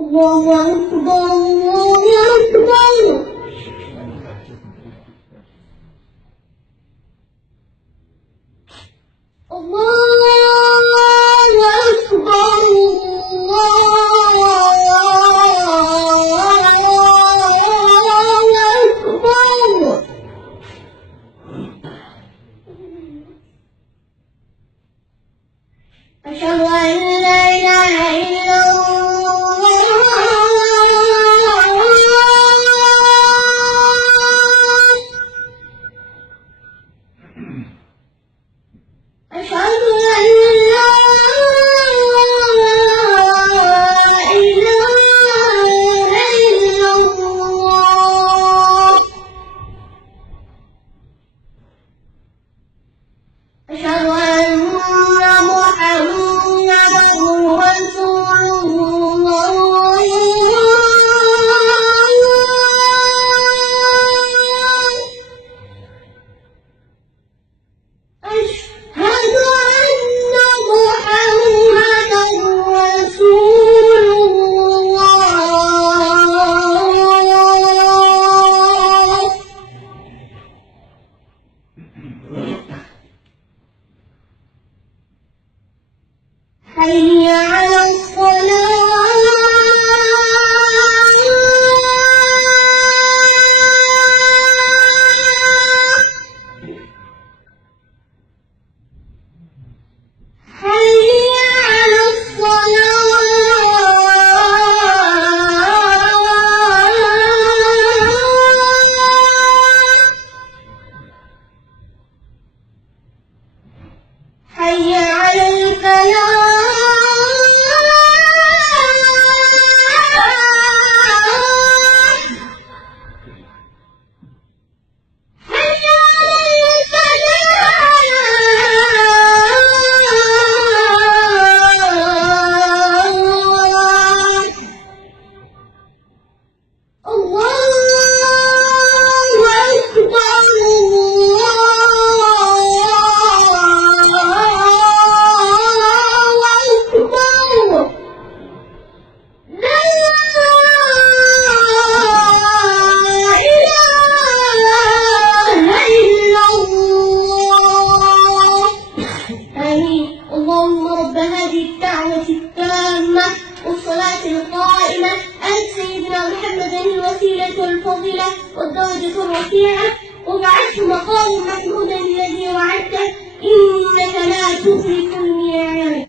الله أكبر الله أكبر. أشهد أن لا إله إلا الله. أشهد أن لا إله إلا الله. أشهد أن محمدا رسول الله. أشهد أن محمدا رسول الله. حي على الصلاة. حي على الصلاة. حي على الفلاح. اللهم رب هذه الدعوة التامة والصلاة القائمة آت سيدنا محمدا الوسيلة والفضيلة والدرجة الرفيعة وابعثه مقام محمودا الذي وعدته إنك لا تخلف الميعاد.